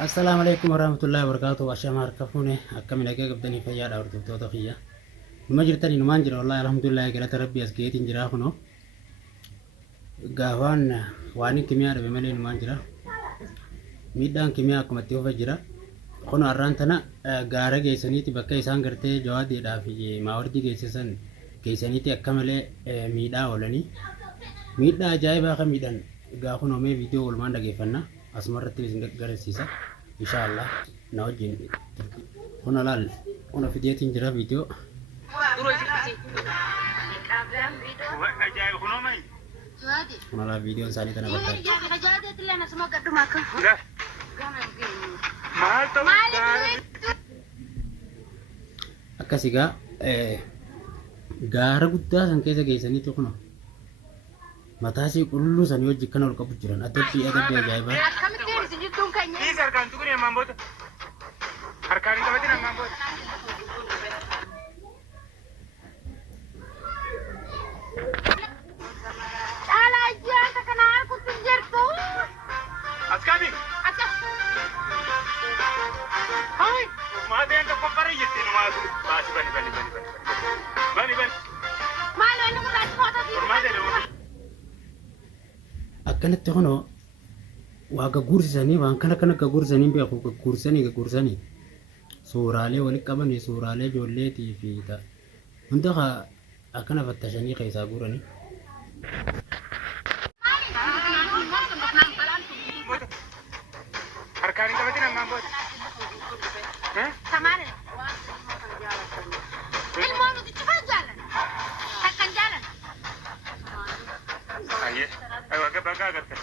السلام عليكم ورحمة الله وبركاته. أشمار كفونة أكمل أجا قبضني فيا دور توتا خيا نما جرتني نمان جرا والله الحمد لله قلت ربي أسقيت إنجرا خنو قهوان واني كمية ربي ملي نمان جرا ميدان كمية كم تيوفا جرا خنو أرانتنا قارة جيساني تبكي سانغرتي جوادي دافي ماوردي جيسان جيساني تي أكمل ميدا ولني ميدا جايبا خميدان قاخنو مي فيديو ولمان دقيفنا أسمرت لي غرسيسا إن شاء الله نوجين هنا لال هنا فيديو تنجرا فيديو هنا لا فيديو سالي تنا بطل akkasiga gaara guddaa san keessa geessaniitu kuno mataasii qulluu san hojii kana ol qabu jiran adabbii ajaa'ibaa. Harkaan tuqni ammaan booda. Harkaan hin qabatin ammaan booda. Caalaa ijjaata kana harkutti hin jirtu. As qabi. Hai. Maatiin tokko barii jettiin maatu. Baasi bani. Maal inni gurraachi foototi. Akkanatti kunoo waa gagguursisanii waan kana gagguursanii beeku gagguursanii suuraalee walitti qabanii suuraalee ijoolleetii fi hunda akkana fattashanii keessaa guuranii. Harkaan hin qabatin ammaan booda. Samaane. Ilmoo nuti cufaa jaallan. Takkan jaallan. Ayyee. Ayo agak baga agarkan.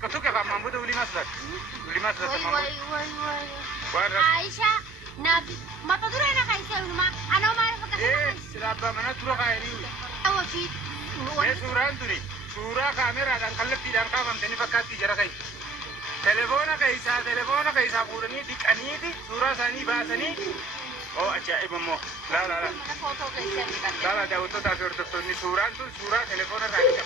Kau ke kamar muda uli masuk. Aisyah, nabi. Mata tu rena Aisyah rumah. Anak mana pakai? Siapa mana turun kaya ini? Oh sih. Surah tu ni. Surah kamera dan kalau tidak kamera ini pakai tiada kaya. Telefonnya kaisa pura ni dikani di surah sani bahasa ni. Oh ajaib mo. La. Foto kaisa. La jauh tu tak ada ni surah tu surah telefonnya kaisa.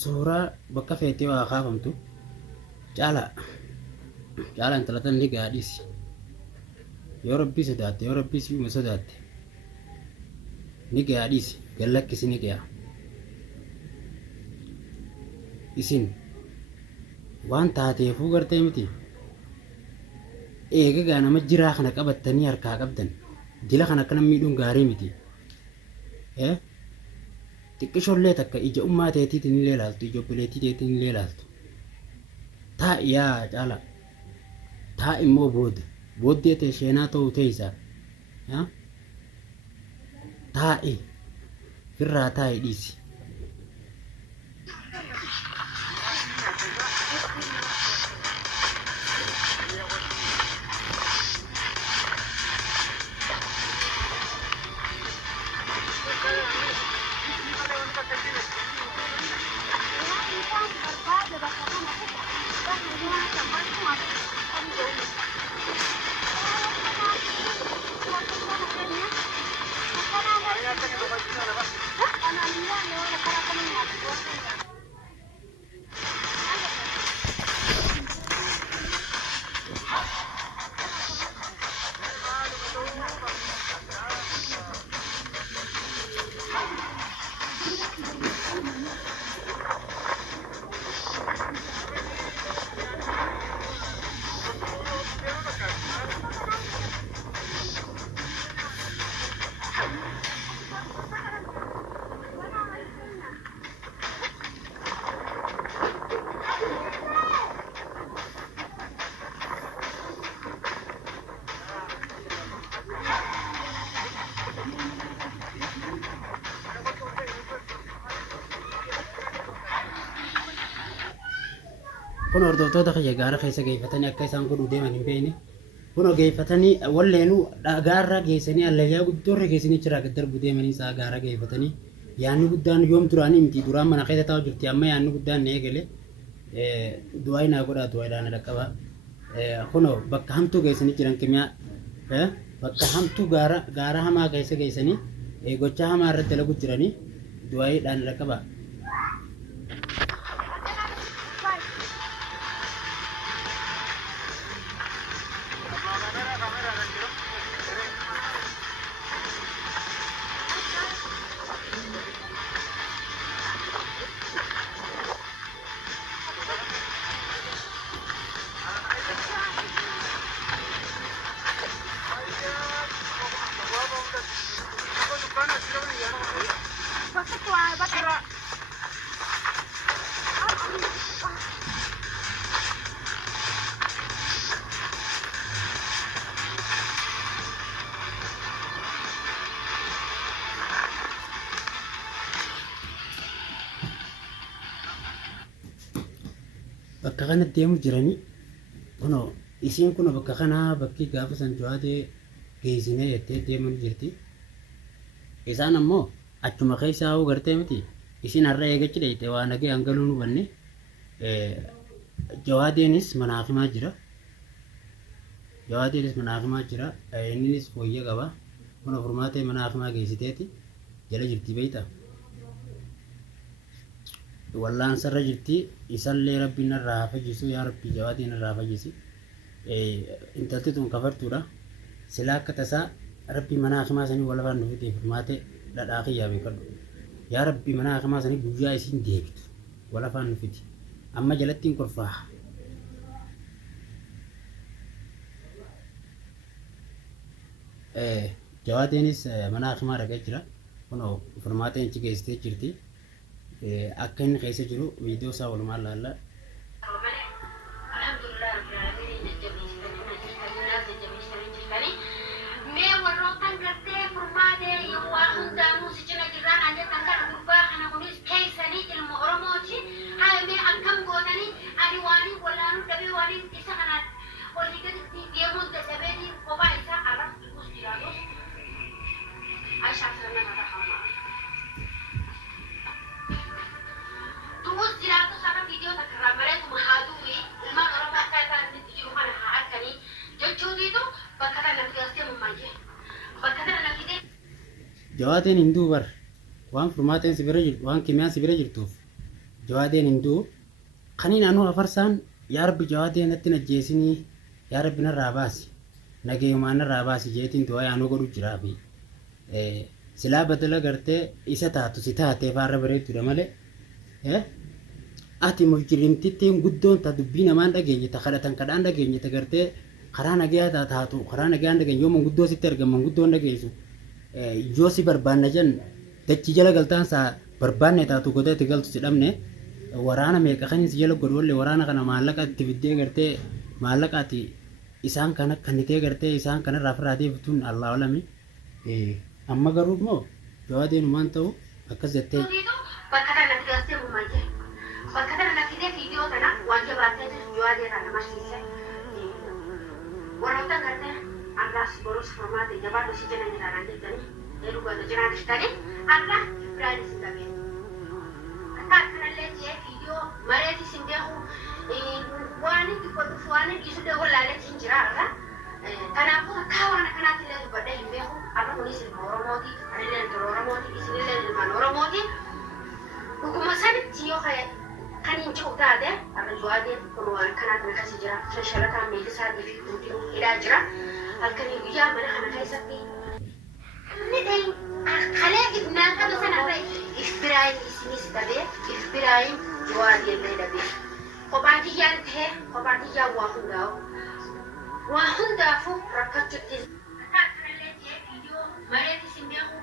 Suuraa bakka feetee waa kaafamtu caalaan talatan ni gaadhiisi yoo rabbii sodaatte yoo rabbii si uume sodaatte ni gaadhiisi gallakkisi ni ga'a isin waan taateefuu gartee miti eegagaa nama jiraa kana qabattanii harkaa qabdan dila kana akkana miidhuun gaarii miti xiqqishoollee takka ija ummaa teetiitiin illee ilaaltu ija obboleettii teetiin illee ilaaltu taa'i yaa caala taa'i immoo booddee ta'e sheenaa ta'uu teessaa taa'i firraa taa'i dhiisi. Kun hordoftoota kiyya gaara keessa geeffatanii akka isaan godhuu deeman hin beekne kun geeffatanii walleenuu gaarra geessanii allayyaa guddoorra geessanii jira gad darbu deemanii isaa gaara geeffatanii yaanni guddaan yoom turaanii miti duraan mana keessa taa'u jirti amma yaanni guddaan ni eegale du'aa naa godhaa du'aa dhaana dhaqqaba kun bakka hamtuu geessanii jiran kimiyaa bakka hamtuu gaara hamaa keessa geessanii gochaa hamaa irratti dalaguu jiranii du'aayiidhaan rakkaba. Bakka kanatti deemu jiranii kunoo isiin kun bakka kanaa bakki gaafa san Jawaadee geessinee jettee deemaa jirti. Isaan ammoo achuma keessaa hoo gartee miti isiin har'a eegachi dheeyite waa nagee hangaluu nu banne Jawaadeenis manaa himaa jira. Jawaadeenis manaa himaa jira. Innis fooyyee qaba. Kun furmaatee manaa himaa geessiteeti jala jirti beeyta. Wallaan sarra jirti isallee rabbiin irraa fajisu yaa rabbi Jawaadeen irraa fajisi. Intalti tun kafartuudha. Silaa akka tasaa rabbi manaa himaa sanii walafaan nuufitee furmaatee dhadhaa kiyyaa beekadhu. Yaa rabbi manaa himaa sanii guyyaa isiin deebitu walafaan nuufiti. Amma jalattiin korfaa. Jawaadeenis manaa himaa dhaqee jira. Kunoo furmaatee inchi geessitee jirti. Akka inni keessa jiru viidiyoo isaa walumaan laalla. Jawaadeen hinduu bar waan furmaateen si bira jirtu waan kimiyaan si bira jirtuuf Jawaadeen hinduu kaniin anuu afarsaan yaa rabbi Jawaadeen natti najjeesinii yaa rabbi narraa baasi nageeyumaan narraa baasi jeetiin du'aa yaanuu godhu jiraa fi silaa badala gartee isa taatu si taatee faarra bareeddudha malee ati mujrimtittiin guddoon ta dubbii namaan dhageenye ta kadhatan kadhaan dhageenye ta gartee karaa nagaa taatu karaa nagaan dhageenye yoo manguddoo sitti argaman guddoon dhageessu yoo si barbaanna jen dachii jala galtaan saa barbaanne taatu godhee itti galtu si dhabne waraana meeqa kan si jala godhu wallee waraana kana maallaqa itti fiddee gartee maallaqaati isaan kana kannitee gartee isaan kanarraa firraa deebituun Allah olami amma garuu immoo Jawaadeen uumaan ta'u akkas jettee bakka kanatti galtee uumaa bakka kanatti viidiyoo kana waan jabaatee Jawaadeen irraa nama siisee warroota gartee Alas boros formaate jabaatu si jala jiraan jettanii jedhu goota jiraan jettanii alla Ibrahim si tabe akka kanallee jee viidiyoo mareeti sin beeku waan itti godhuuf waan isu de wallaalee sin jiraarra kanaafuu akka waan akkanaatti illee dubbadhee hin beeku akka kunis ilma Oromooti anillee intala Oromooti isinillee ilmaan Oromooti dhuguma sanitti yoo kan hin jiru taate akka Jawaadeen kun waan kanaatti akkasi jira shashalataan meelisaatii fi hundinuu hidhaa jira. Alkani guyyaa mana kana keessatti inni kalee ibnaan qabu sanarra Ibrahim isinis dhabee Ibrahim Jawaadeen illee dhabee kophaatiyyaan ta'ee kophaatiyyaan waa hundaafuu rakkachuutti akka kanallee ta'ee viidiyoo mareeti sin beeku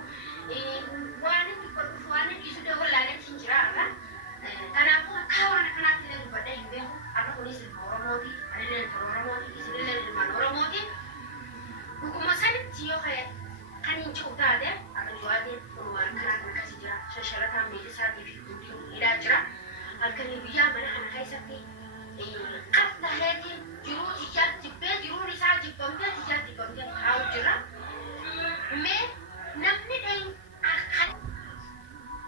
waan itti godhuuf waan isu de wallaalee sin jiraarra kanaafuu akka waan akkanaatti illee dubbadhee hin beeku akka kunis ilma Oromooti anillee intala Oromooti isinillee ilmaan Oromooti. Dhuguma sanitti yoo kan hin jiru taate akka Jawaadeen kun waan kanaatti akkasi jira shashalataan meelisaatii fi hundinuu hidhaa jira halkanii guyyaa mana kana keessatti qaxxaleetiin jiruu ijaa jibbee jiruun isaa jibbamtee ijaa jibbamtee taa'u jira mee namni akka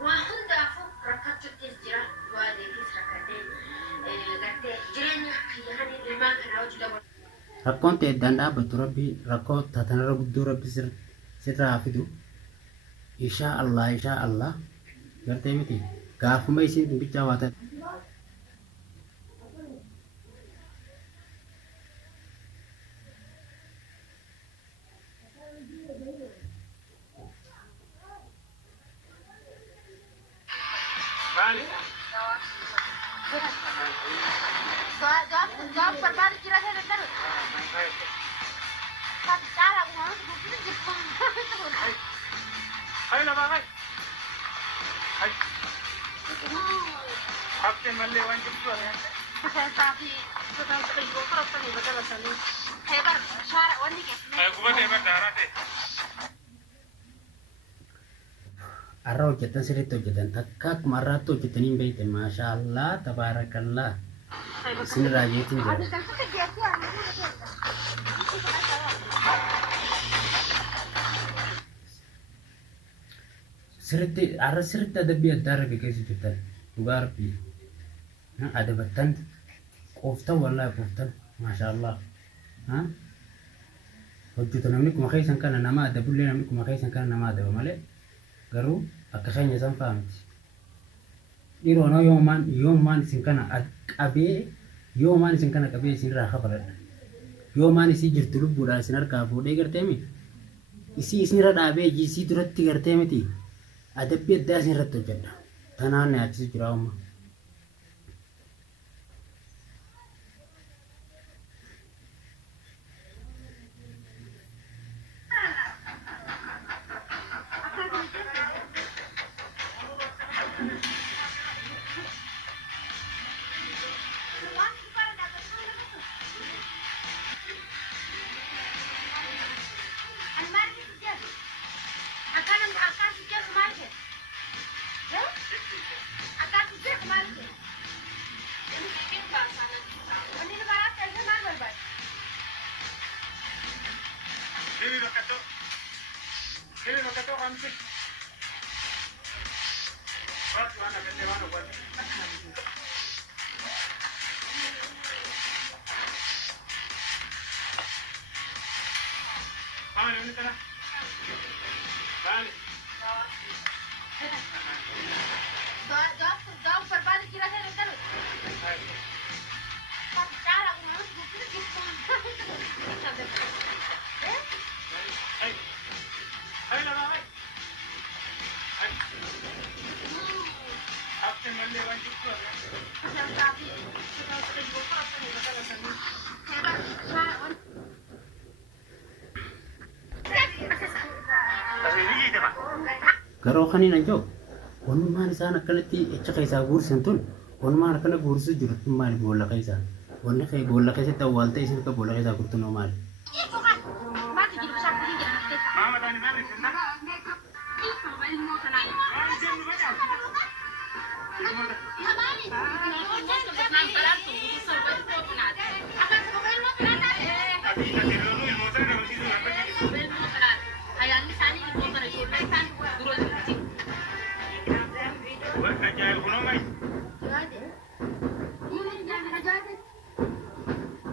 waa hundaafuu rakkachuuttis jira Jawaadeefis rakkatee gartee jireenya kiyyahanii ilmaan kanaa hojii dabalu. Rakkoon ta'e danda'abatu rabbi rakkoo taatanarra guddoo rabbi sirraa fidu إن شاء الله قرتي متي قاف ما يصير بيتجاوزات Jawab berbalik kira saya dengar. Tapi cara ngomong itu Jepang. Hai lah bang, hai. Apa malle wanjut tu ya? Tapi sudah ibu kerap kali betul betul. Hebat, syara wani ke? Aku buat hebat darah deh. arrow jetan sirito jetan takak marato jetanin baita masya Allah tabarakallah sini rajutin jara siriti arah sirita ada biar darah begitu jetan luar pi ada batan kofta wala kofta masya Allah hujjutan namni kumakai sangkana nama ada bulle namni kumakai sangkana nama ada male garu akakanya sampai diro no yoman sinkana abe yoman sinkana kabe sinra khabara yoman si jirtu lubura sinar ka bude gartemi isi sinra dabe ji si duratti gartemi ti adabbi da sinra to jadda tanane ati jirawma Ini nak kau ambil. Pas mana kau mana buat? Mana ini kana? Mana? Jawab berbalik kira saya dengar. Tapi cara ngomong itu Jepang. Hai. Hai lah bang. Hai. Apa malle wanjut tu? Tapi sudah ibu kerap kali betul betul. Hebat, syara wani. garo kanina jo wanumaan isaan akkanatti echa keessaa guursan tun wanumaan akkana guursu jiru maali boolla keessa wanni kee boolla keessatti awwaaltee isin akka boolla keessaa gurtu noo maali Mama tani mana sih? Mana?